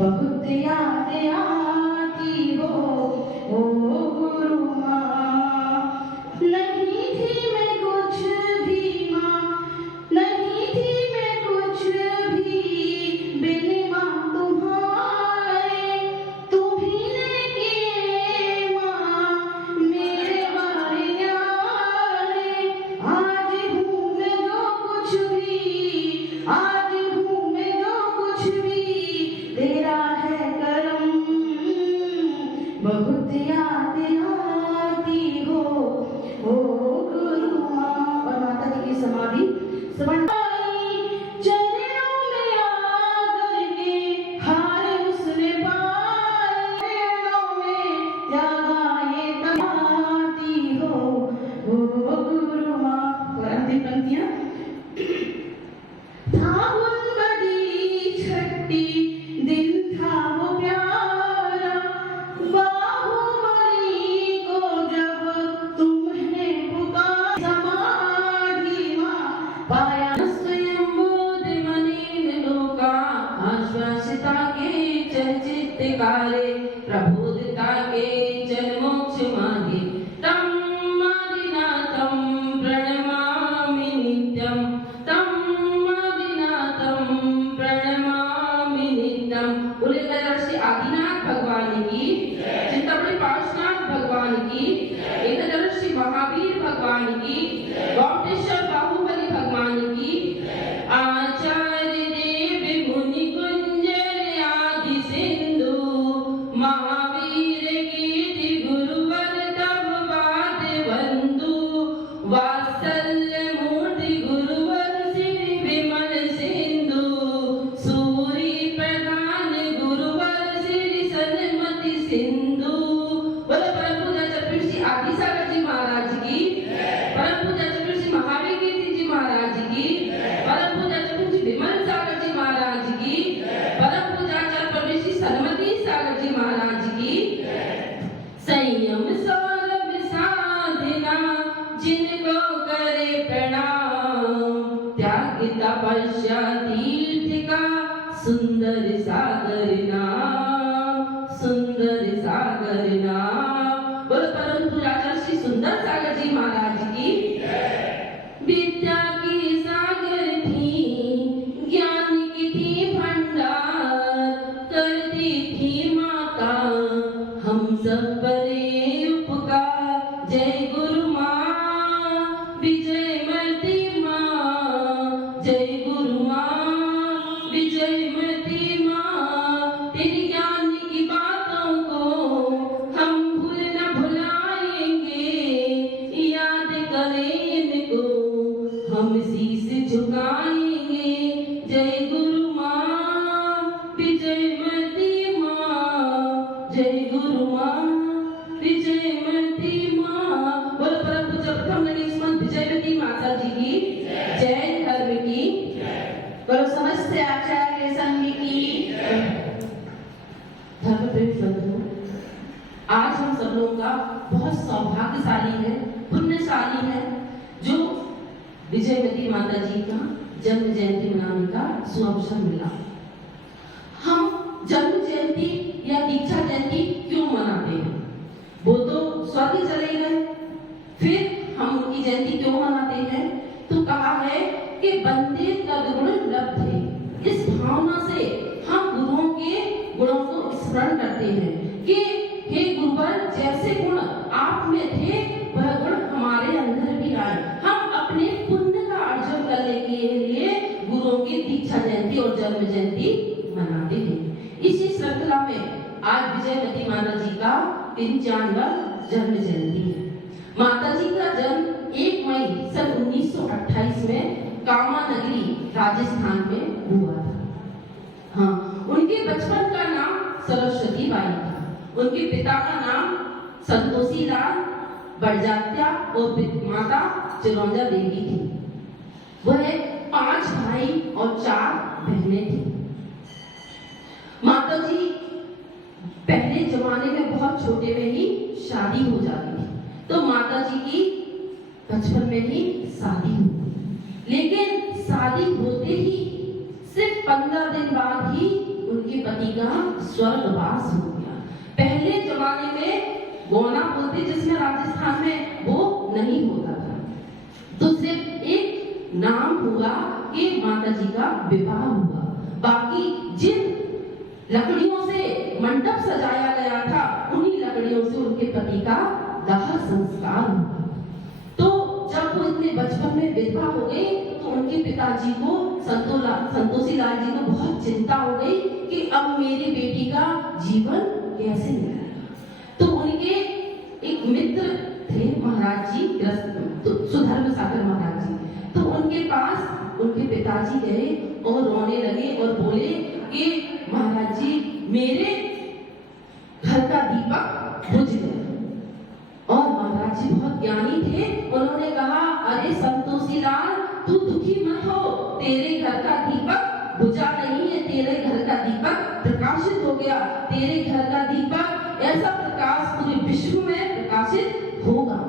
बहुत याद आती हो ओ गुरु माँ। नहीं थी मैं कुछ भी माँ, नहीं थी मैं कुछ भी, बिन माँ तुम्हारे तुम्ही ने किए माँ मेरे बारे यारे। आज हूँ मैं जो कुछ भी, आज हूँ मैं जो कुछ भी, तेरा है करम। बहुत याद आती हो ओ गुरु माँ। और माता जी की समाधि चरणों में आकर के हार उसने पाई, चरणों में त्यागा ये तमाती हो ओ गुरु माँ। और अंतिम पंक्तियां। फागुन बड़ी छठी दिन था वो प्यारा, बाहुबली को जब तुमने पुकारा, समाधि माँ पाया स्वयं बोधमनीन लोका, आश्वासिता के चलचित्तकारे, प्रबोधिता के चल मोक्ष मार्गे, तम आदिनाथं प्रणमामि नित्यं, तम प्रणमामि नित्यं। बोले श्री आदिनाथ भगवान की, चिंतामणि पार्श्वनाथ भगवान की, एक श्री महावीर भगवान की, गौटेश्वर बाहुबली भगवान की, आचार्य देव मुनि कुंजर आदि सिंधु, महावीर कीर्ति गुरुवर तब बात बंधु, वात्सल्य मूर्ति गुरुवर श्री विमल सिंधु, सूरी प्रधान गुरुवर श्री सन्मति सिंधु। बोले परम पूज्य चतुर्थ श्री आदि सागर जी महाराज की, परम पूज्य चतुर्थ श्री महावीर कीर्ति जी महाराज की, परम पूज्य चतुर्थ श्री विमल सागर जी महाराज की, परम पूज्य आचार्य परमेश्वर श्री सन्मति सागर जी महाराज की। संयम सौरभ साधना जिनको करे प्रणाम, त्याग तपस्या तीर्थ का सुंदर सागर नाम, सुंदर सागर नाम। बोलो परम पूज्य आचार्य श्री सुंदर सागर जी महाराज की। विद्या की सागर थी, ज्ञान की थी भंडार, करती थी माता हम सब बड़े उपकार। जय गुरु माँ विजयमती माँ, जय गुरु माँ विजयमती माँ। तेरी ज्ञान की बातों को हम भूल न भुलाएंगे, याद करें इनको हम शीश झुकाएंगे। जय गुरु माँ विजयमती माँ, जय गुरु माँ विजयमती माँ। बोलो परम पूज्य प्रथम गणेशमंत विजयमती माता जी की जय, धर्म की। बोलो समस्त आचार्य संघ की। धर्म प्रेम बंधुओं, आज हम सब लोगों का बहुत सौभाग्यशाली है, पुण्यशाली है जो विजयमती माता जी का जन्म जयंती मनाने का सुअवसर मिला। हम जन्म जयंती या दीक्षा जयंती क्यों मनाते हैं? वो तो स्वर्ग चले गए, फिर हम उनकी जयंती क्यों मनाते हैं? तो कहा है कि बंदे तद्गुण लब्धे। इस भावना से हम गुरुओं के गुणों को स्मरण करते हैं कि हे गुरुवर, जैसे गुण आप में थे वह गुण हमारे अंदर भी आए। हम अपने पुण्य का अर्जन करने के लिए गुरुओं की दीक्षा जयंती और जन्म जयंती मनाते हैं। इसी श्रृंखला में आज विजयमती माता जी का 95वां जन्म जयंती है। माता जी का जन्म 1 मई सन 1928 में कामा नगरी राजस्थान में हुआ था। हाँ, उनके बचपन का नाम सरस्वती बाई था। उनके पिता का नाम संतोषी लाल बड़जात्या और माता चिरौंजा देवी थी। वह 5 भाई और 4 बहनें थी। माता जी पहले जमाने में बहुत छोटे में ही शादी हो जाती थी, तो माता जी की बचपन में ही शादी हुई। लेकिन शादी होते ही सिर्फ 15 दिन बाद ही उनकी पति का स्वर्गवास हो गया। पहले जमाने में गोना बोलते जिसमें राजस्थान में वो नहीं होता था, तो सिर्फ एक नाम हुआ कि माता जी का विवाह हुआ। बाकी जिन लकड़ियों से मंडप सजाया गया था उन्हीं लकड़ियों से उनके पति का दाह संस्कार हुआ। तो जब वो इतने बचपन में विधवा हो गई तो उनके पिताजी को संतोषी लाल जी को बहुत चिंता हो गई कि अब मेरी बेटी का जीवन कैसे निकलेगा। तो उनके एक मित्र थे महाराज जी तो सुधर्म सागर महाराज जी, तो उनके पास उनके पिताजी गए और रोने लगे और बोले कि महाराज जी मेरे घर का दीपक बुझ गया। और महाराज जी बहुत ज्ञानी थे, उन्होंने कहा अरे संतोषी लाल तू दुखी मत हो, तेरे घर का दीपक बुझा नहीं है, तेरे घर का दीपक प्रकाशित हो गया। तेरे घर का दीपक ऐसा प्रकाश पूरे विश्व में प्रकाशित होगा।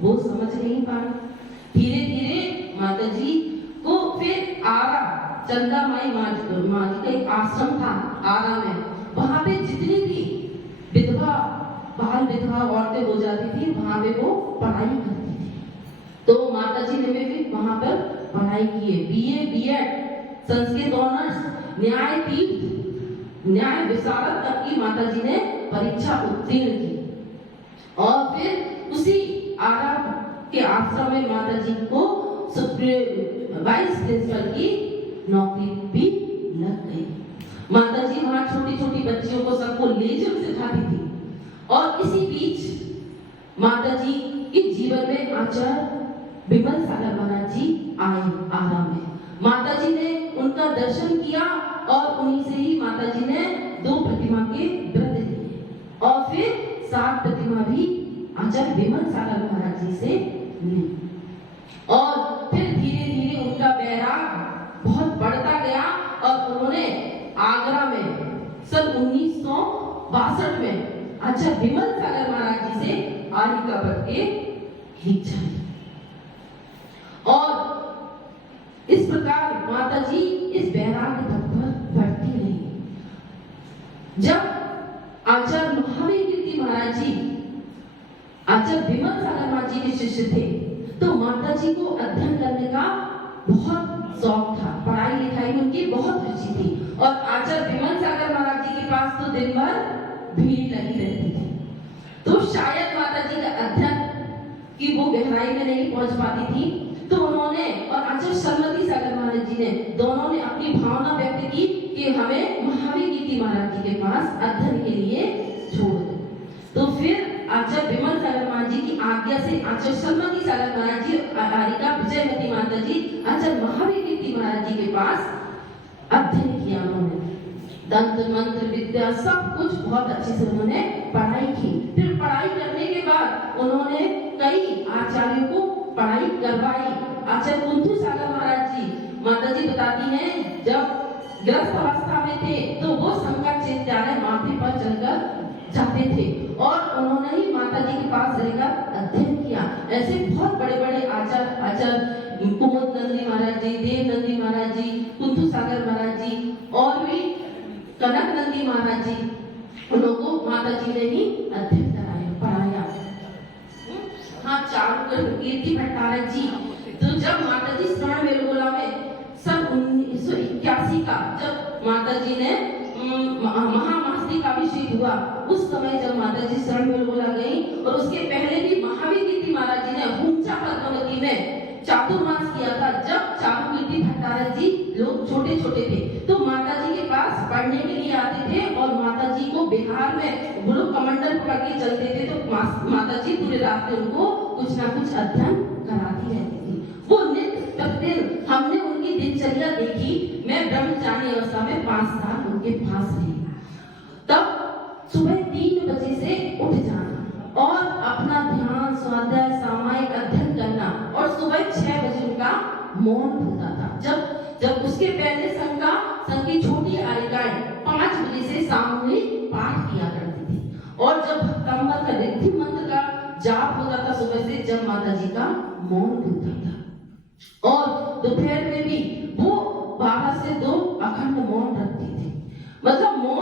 वो समझ नहीं पाए। धीरे धीरे माता जी को फिर आरा चंदा माई माँ का एक आश्रम था आरा में, वहां पे जितनी भी विधवा बाल विधवा औरतें हो जाती थी वहां पे वो पढ़ाई करती थी। तो माता जी ने भी वहां पर पढ़ाई की है, बीए बीएड संस्कृत ऑनर्स न्याय तीर्थ न्याय विशारद तक की माता जी ने परीक्षा उत्तीर्ण की। और फिर उसी आरा के आश्रम में माता जी को वाइस प्रिंसिपल की नौकरी भी लग गई। माता जी वहां छोटी छोटी बच्चियों को सबको लेजम सिखाती थी। और इसी बीच माता जी के जीवन में आचार्य विमल सागर महाराज जी आए आरा में। माता जी ने उनका दर्शन किया और उन्हीं से ही माता जी ने 2 प्रतिमा के व्रत लिए और फिर 7 प्रतिमा भी आचार्य विमल सागर महाराज जी से ली। और फिर धीरे धीरे उनका बैराग बहुत बढ़ता गया और उन्होंने आगरा में सन 1962 में आचार्य विमल सागर महाराज जी से आर्य का पद के दीक्षा ली। और इस प्रकार माता जी इस वैराग्य पथ पर बढ़ती रही। जब आचार्य महावीर कीर्ति महाराज जी आचार्य विमल सागर महाराज जी के शिष्य थे तो माता जी को अध्ययन करने का बहुत शौक था, पढ़ाई लिखाई में उनकी बहुत रुचि थी। और आचार्य विमल सागर महाराज जी के पास तो दिन भर भीड़ लगी रहती थी, तो शायद माता जी का अध्ययन की वो गहराई में नहीं पहुंच पाती थी। तो उन्होंने और आचार्य सरस्वती सागर महाराज जी ने दोनों ने अपनी भावना व्यक्त की कि हमें महावीर कीर्ति महाराज जी के पास अध्ययन के लिए छोड़ दो। तो फिर आचार्य विमल सागर महाराज जी की आज्ञा से आचार्य सरस्वती सागर महाराज जी आरिका विजयवती माता जी आचार्य महावीर कीर्ति महाराज जी के पास अध्ययन किया। उन्होंने तंत्र मंत्र विद्या सब कुछ बहुत अच्छे से उन्होंने पढ़ाई की। फिर पढ़ाई करने के बाद उन्होंने कई आचार्यों को पढ़ाई करवाई। आचार्य कुंथू सागर महाराज जी माता जी बताती हैं जब गृहस्थ अवस्था में थे तो वो संकट चिंत्यालय माथे पर चलकर जाते थे और उन्होंने ही माता जी के पास रहकर अध्ययन किया। ऐसे बहुत बड़े बड़े आचार्य कुमुद नंदी महाराज जी, देव नंदी महाराज जी, कुंथू सागर महाराज जी और भी कनक नंदी महाराज जी, उनको माता जी ने ही अध्ययन कराया पढ़ाया। हाँ, चारुकर कीर्ति भट्टारक जी तो जब माता जी स्वर्ण वेलगोला में सन 1981 का जब माता जी ने महामस्ती का अभिषेक हुआ उस समय जब माता जी स्वर्ण वेलगोला गई और उसके पहले भी महावीर कीर्ति महाराज जी ने हुंचा पद्मावती में चातुर्मास किया था। जब चारु कीर्ति भट्टारक जी लोग छोटे छोटे थे तो माता जी के पास पढ़ने के लिए आते थे और माता जी को बिहार में वो लोग कमंडल पकड़ के चलते थे तो माता जी पूरे रास्ते उनको कुछ ना कुछ अध्ययन कराती रहती थी। वो नित्य प्रतिदिन हमने उनकी दिनचर्या देखी। मैं ब्रह्मचारी अवस्था में 5 साल उनके पास रही। तब सुबह 3 बजे से उठ जाना और अपना ध्यान स्वाध्याय सामायिक अध्ययन करना और सुबह 6 बजे उनका मौन होता था। जब उसके पहले संघ की छोटी आरिकाएं 5 बजे से सामूहिक पाठ किया करती थी और जब भक्तांबर का रिद्धि मंत्र का जाप होता था सुबह से जब माता जी का मौन होता था। और दोपहर में भी वो 12 से 2 अखंड मौन रखती थी। मतलब मौन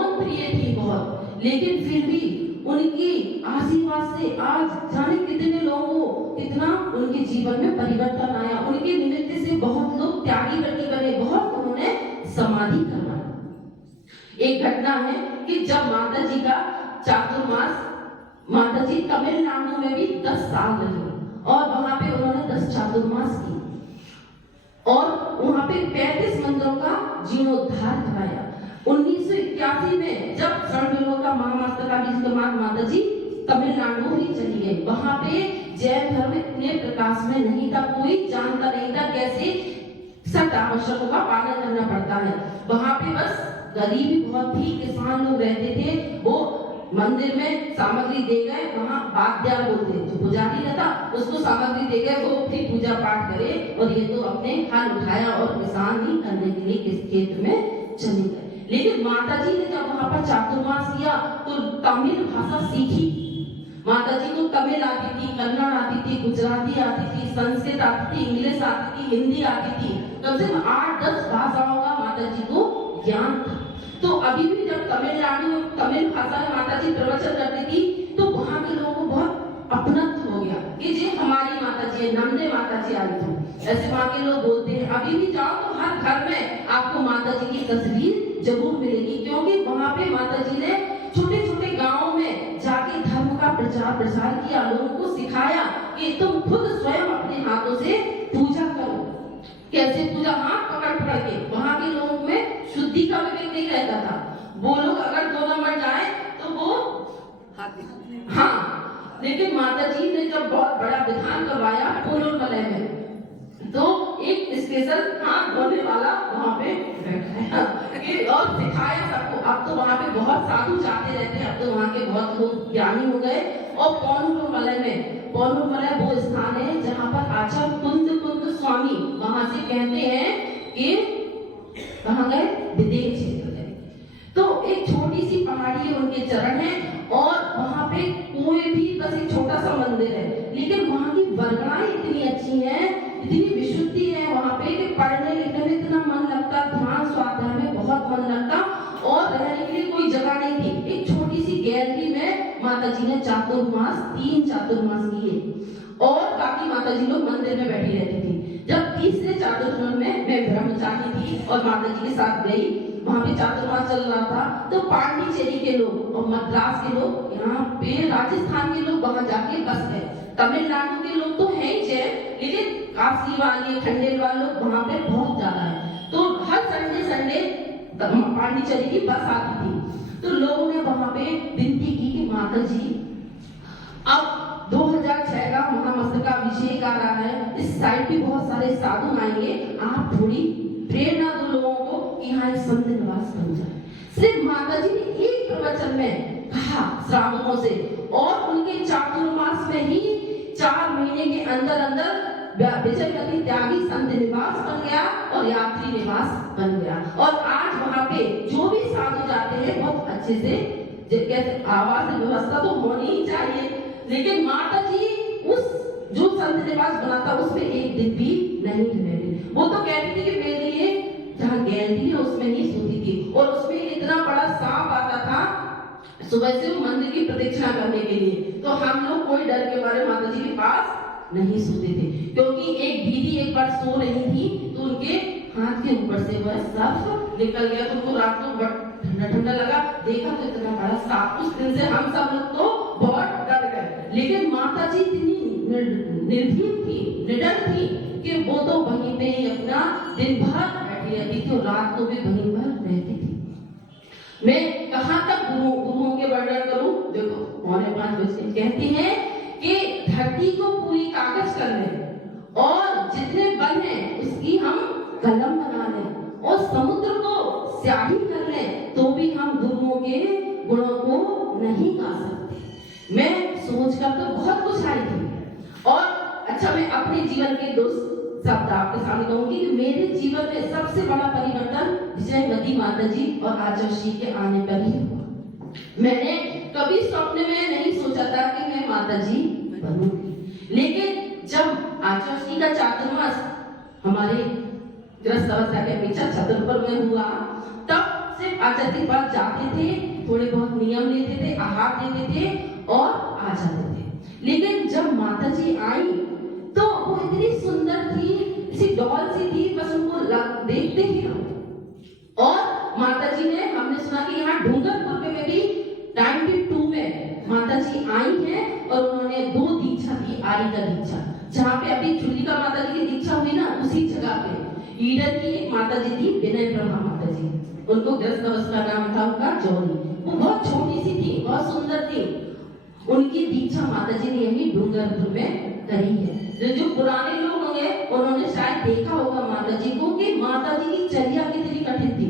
बहुत, लेकिन फिर भी उनकी आशीर्वाद से आज जाने कितने लोगों को कितना उनके जीवन में परिवर्तन आया। उनके निमित्त से बहुत लोग त्यागी व्रती बने, बहुत उन्होंने समाधि करवाई। एक घटना है कि जब माता जी का चातुर्मास, माता जी तमिलनाडु में भी 10 साल रही और वहां पे उन्होंने 10 चातुर्मास की और वहां पे 35 मंदिरों का जीर्णोद्धार कराया। 1981 में जब स्वर्णविलोका महामस्तकाभिषेकमान माता जी तमिलनाडु ही चली गई, वहां पे जैन धर्म इतने प्रकाश में नहीं था, कोई जानता नहीं था कैसे सत आवश्यकों का पालन करना पड़ता है। वहां पे बस गरीबी बहुत थी, किसान लोग रहते थे, वो मंदिर में सामग्री दे गए, वहां वाद्याल बोलते जो पुजारी रहता उसको सामग्री दे गए, वो फिर पूजा पाठ करे और ये तो अपने हल उठाया और किसान ही करने के लिए किस क्षेत्र में चले गए। लेकिन माता जी ने जब वहां पर चातुर्मास किया तो तमिल भाषा सीखी। माता जी को तमिल आती थी, कन्नड़ आती थी, गुजराती आती थी, संस्कृत आती थी, इंग्लिश आती थी, हिंदी आती थी, कम से कम 8-10 भाषाओं का माता जी को ज्ञान था। तो अभी भी जब तमिलनाडु तमिल भाषा में माता जी प्रवचन करती थी तो वहां के लोगों को बहुत अपनत्व हो गया कि ये हमारी माता जी है, नंदे माता जी आई थी, ऐसे वहां के लोग बोलते हैं। अभी भी जाओ तो हर घर में आपको माता जी की तस्वीर जरूर मिलेगी, क्योंकि वहां पे माता जी ने छोटे छोटे गांवों में जाके धर्म का प्रचार प्रसार किया, लोगों को सिखाया कि तुम खुद स्वयं अपने हाथों से पूजा करो। कैसे पूजा? हाथ पकड़ पकड़ के। वहां के लोगों में शुद्धि का विवेक नहीं रहता था, वो लोग अगर 2 नंबर जाए तो वो हाँ, लेकिन माता जी ने जब बहुत बड़ा विधान करवाया पुनर्मलय में, तो एक स्पेशल हाथ धोने वाला वहां पे बैठाया और सिखाया सबको। अब तो वहां पे बहुत साधु जाते रहते हैं, अब तो वहां के बहुत लोग ज्ञानी हो गए। और पौनुरमलय में, पौनुरमलय वो स्थान है जहां पर आचार्य कुंद स्वामी वहां से कहते हैं कि कहाँ गए, विदेश क्षेत्र गए। तो एक छोटी सी पहाड़ी है, उनके चरण है और वहां पे कोई भी बस एक छोटा सा मंदिर है, लेकिन वहां की वर्गणाएं इतनी अच्छी हैं, इतनी विशुद्धि है वहां पे कि पढ़ने लिखने में इतना मन लगता, ध्यान स्वाध्याय में बहुत मन लगता और रहने के लिए कोई जगह नहीं थी। एक छोटी सी गैलरी में माता जी ने चातुर्मास 3 चातुर्मास किए और बाकी माता जी लोग मंदिर में बैठी रहती थी। जब तीसरे चातुर्मास में मैं ब्रह्मचारी थी और माता जी के साथ गई, वहां पे चातुर्मास चल रहा था, तो पांडिचेरी के लोग और मद्रास के लोग, यहाँ पे राजस्थान के लोग वहां जाके बस गए। तमिलनाडु के लोग तो हैं ही है, लेकिन काशी वाले खंडेल वाले लोग वहां पे बहुत ज्यादा है। तो हर संडे पांडिचेरी की बस आती थी, तो लोगों ने वहां पे विनती की कि माता जी अब 2006 का महामस्तकाभिषेक आ रहा है, इस साइड भी बहुत सारे साधु आएंगे, आप थोड़ी प्रेरणा दो लोगों को कि यहाँ एक संत निवास बन जाए। सिर्फ माता जी ने एक प्रवचन में कहा श्रावकों से और उनके चातुर्मास में ही 4 महीने के अंदर अंदर विजयपति त्यागी संत निवास बन गया और यात्री निवास बन गया। और आज वहां पे जो भी साधु जाते हैं बहुत अच्छे से, जैसे आवास व्यवस्था तो होनी ही चाहिए, लेकिन माता जी उस जो संत निवास बना था उसमें एक दिन भी नहीं ठहरी। वो तो कहती थी कि मेरे लिए जहाँ गैलरी है उसमें नहीं सोती थी, और उसमें इतना बड़ा सांप आता था सुबह से मंदिर की प्रदक्षिणा करने के लिए, तो हम लोग कोई डर के मारे माता जी के पास नहीं सोते थे, क्योंकि एक दीदी एक बार सो रही थी तो उनके हाथ के ऊपर से वह सांप निकल गया, तो उनको रात को ठंडा ठंडा लगा, देखा तो इतना बड़ा सांप। उस दिन से हम सब लोग तो बहुत डर गए, लेकिन माता जी इतनी निर्भीक थी, निडर थी कि वो तो वहीं पे ही अपना दिन भर बैठी रहती थी और रात को भी वहीं पर रहती थी। मैं कहाँ तक गुरुओं के वर्णन करूं? देखो 4:45 बजे कहती हैं कि धरती को पूरी कागज कर लें और जितने बल हैं उसकी हम कलम बना लें और समुद्र को स्याही कर लें, तो भी हम गुरुओं के गुणों को नहीं गा सकते। मैं सोचकर तो बहुत कुछ आई थी। और अच्छा, मैं अपने जीवन के 2 शब्द आपके सामने कहूंगी कि मेरे जीवन में सबसे बड़ा परिवर्तन विजयवती माता जी और आचार्य श्री के आने पर ही हुआ। मैंने कभी स्वप्न में नहीं सोचा था कि मैं माता जी बनूंगी, लेकिन जब आचार्य श्री का चातुर्मास हमारे ग्रस्त अवस्था के अपेक्षा चतुर्पर में हुआ, तब सिर्फ आचार्य के पास जाते थे, थोड़े बहुत नियम लेते थे, आहार देते थे और आ जाते थे। लेकिन जब माता जी आई तो वो इतनी सुंदर थी, इसी डॉल सी थी, बस उनको देखते ही रहो। और माता जी ने, हमने सुना कि यहाँ डूंगरपुर में भी 92 में माता जी आई हैं और उन्होंने 2 दीक्षा दी, आरी का दीक्षा। जहाँ पे अभी चुलिका माता जी की दीक्षा हुई ना, उसी जगह पे ईडर की एक माता जी थी, विनय प्रभा माता जी, उनको गृहस्थ अवस्था नाम था उनका, जौहरी। वो बहुत छोटी सी थी, बहुत सुंदर थी। उनकी दीक्षा माता जी ने यही डूंगरपुर में करी है। जो पुराने लोग होंगे उन्होंने शायद देखा होगा माता जी को कि माता जी की चर्या कितनी कठिन थी।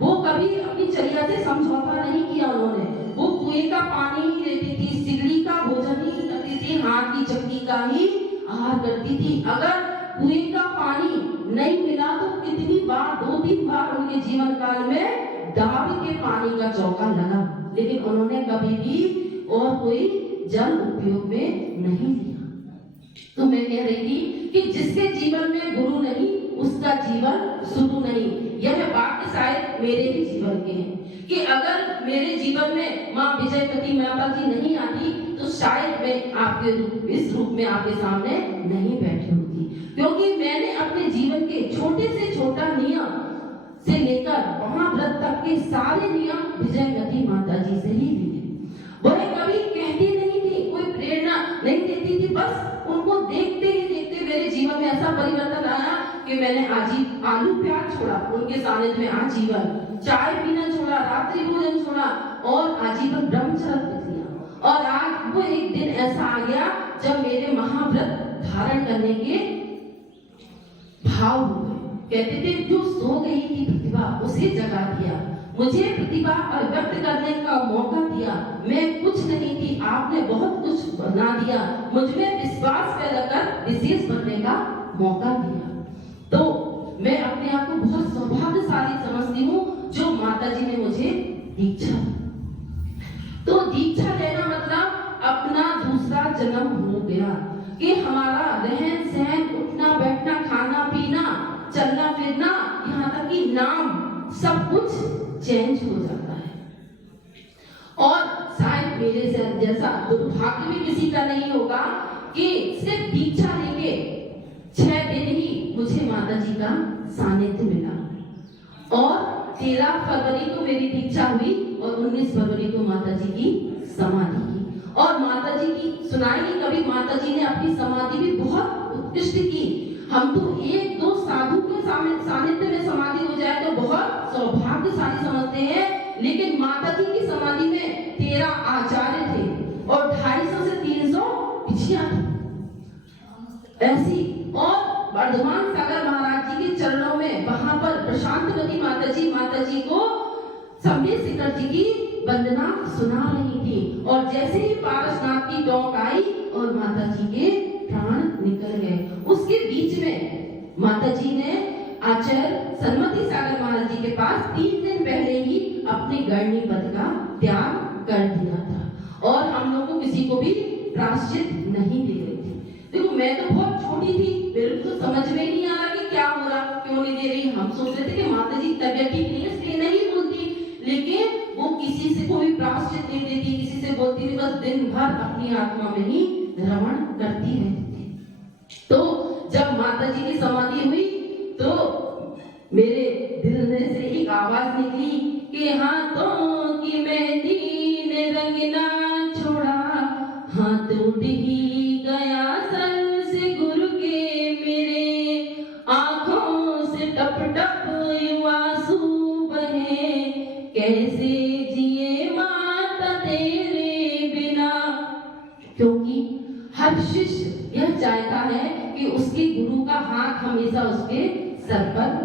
वो कभी अपनी चर्या से समझौता नहीं किया उन्होंने। वो कुएं का पानी ही लेती थी, सिगड़ी का भोजन ही करती थी, हाथ की चक्की का ही आहार करती थी। अगर कुएं का पानी नहीं मिला तो कितनी बार, 2-3 बार उनके जीवन काल में दाब के पानी का चौका लगा, लेकिन उन्होंने कभी भी और कोई जल उपयोग में नहीं लिया। तो मैं कह रही थी कि जिसके जीवन में गुरु नहीं उसका जीवन शुरू नहीं। यह वाक्य शायद मेरे ही जीवन के हैं कि अगर मेरे जीवन में माँ विजयवती माता जी नहीं आती तो शायद मैं आपके इस रूप में आपके सामने नहीं बैठी होती, क्योंकि मैंने अपने जीवन के छोटे से छोटा नियम से लेकर महाव्रत तक के सारे नियम विजयवती माता जी से ही लिए। वह कभी कहती नहीं थी, कोई प्रेरणा नहीं देती थी, बस उनको देखते ही देखते मेरे जीवन में ऐसा परिवर्तन आया कि मैंने आलू प्याज छोड़ा, उनके सानिध्य में आजीवन चाय पीना छोड़ा, रात्रि भोजन छोड़ा और आजीवन ब्रह्मचर्य किया। और आज वो एक दिन ऐसा आ गया जब मेरे महाव्रत धारण करने के भाव हुए। कहते थे जो सो गई थी प्रतिभा उसे जगा दिया, मुझे प्रतिभा व्यक्त करने का मौका दिया। मैं कुछ नहीं थी, आपने बहुत कुछ बना दिया, मुझमें विश्वास पैदा कर विशेष बनने का मौका दिया। तो मैं अपने आप को बहुत सौभाग्यशाली समझती हूँ जो माता जी ने मुझे दीक्षा। तो दीक्षा लेना मतलब अपना दूसरा जन्म हो गया कि हमारा रहन सहन, उठना बैठना, खाना पीना, चलना फिरना, यहाँ तक कि नाम, सब कुछ चेंज हो जाता है। और शायद मेरे से जैसा दुर्भाग्य भी किसी का नहीं होगा कि सिर्फ दीक्षा लेके 6 दिन ही मुझे माता जी का सानिध्य मिला। और 13 फरवरी को मेरी दीक्षा हुई और 19 फरवरी को माता जी की समाधि की। और माता जी की सुनाई कभी, माता जी ने अपनी समाधि भी बहुत उत्कृष्ट की। हम तो 1-2 साधु के सानिध्य में समाधि हो जाए तो बहुत सौभाग्यशाली समझते हैं, लेकिन माता जी की समाधि में 13 आचार्य थे और 250 से 300 पिछियां थी ऐसी। और वर्धमान सागर महाराज जी के चरणों में वहां पर प्रशांतवती माता जी को सम्य शिखर जी की वंदना सुना रही थी। और जैसे ही पारसनाथ की टोक आई और माता जी के प्राण निकल गए, उसके बीच में माता जी ने आचार्य सन्मति सागर महाराज जी के पास 3 दिन पहले ही अपने गरणी पद का त्याग कर दिया था और हम लोग को किसी को भी प्रायश्चित नहीं दे रही थी। देखो मैं तो बहुत छोटी थी, मेरे को तो समझ में ही नहीं आ रहा कि क्या हो रहा, क्यों नहीं दे रही। हम सोच रहे थे कि माता जी तबियत ठीक नहीं है इसलिए नहीं बोलती, लेकिन वो किसी से कोई प्रायश्चित नहीं देती, किसी से बोलती नहीं, बस दिन भर अपनी आत्मा में ही रमण करती रहती थी। तो जब माता जी की समाधि हुई तो मेरे दिल में से एक आवाज निकली कि हाथों की मेहंदी ने रंग ना छोड़ा, हाथ उठ ही गया सर से गुरु के मेरे, आंखों से टप टप आंसू बहे, कैसे जिए माता तेरे बिना। क्योंकि हर शिष्य यह चाहता है कि उसके गुरु का हाथ हमेशा उसके सर पर